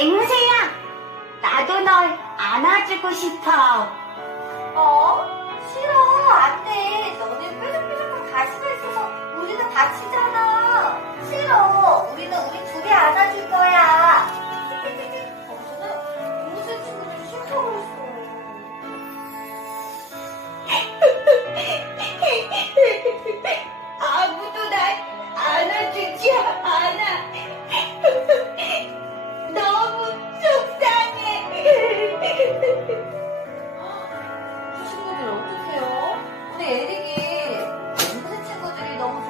앵무새야, 나도 널 안아주고 싶어. 어? 싫어, 안 돼. 너는 뾰족뾰족한 가시가 있어서 우리는 다치잖아. 싫어, 우리는 우리 둘이 안아줘.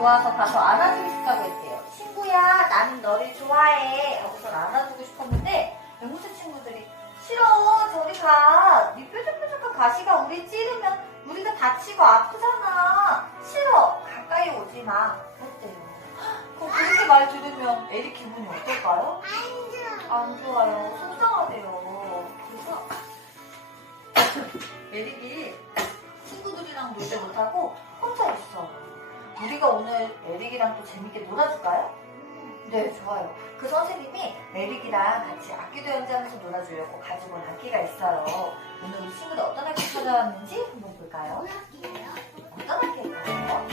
좋아서 가서 안아주고 싶다고 했대요. 친구야, 나는 너를 좋아해. 하고서 안아주고 싶었는데, 앵무새 친구들이 싫어, 저리 가. 네 뾰족뾰족한 가시가 우리 찌르면 우리가 다치고 아프잖아. 싫어, 가까이 오지 마. 그랬대요. 그럼 그렇게 말 들으면 에릭 기분이 어떨까요? 안 좋아요. 속상하대요. 그래서 에릭이 친구들이랑 놀지 못하고 혼자 있어. 우리가 오늘 에릭이랑 또 재밌게 놀아줄까요? 네, 좋아요. 그 선생님이 에릭이랑 같이 악기도 연주하면서 놀아주려고 가지고 온 악기가 있어요. 오늘 우리 친구들 어떤 악기 찾아왔는지 한번 볼까요? 어떤 악기일까요?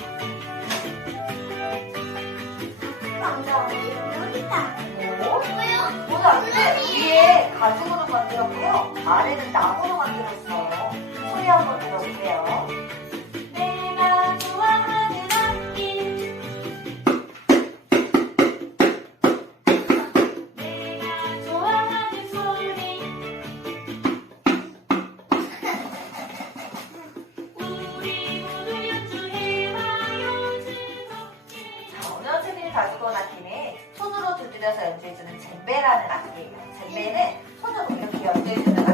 오, 오늘 악기 위에 가죽으로 만들었고요. 아래는 나무로 만들었어요. 온 악기는 손으로 두드려서 연주해주는 젬베라는 악기예요. 젬베는 손으로 이렇게 연주해주는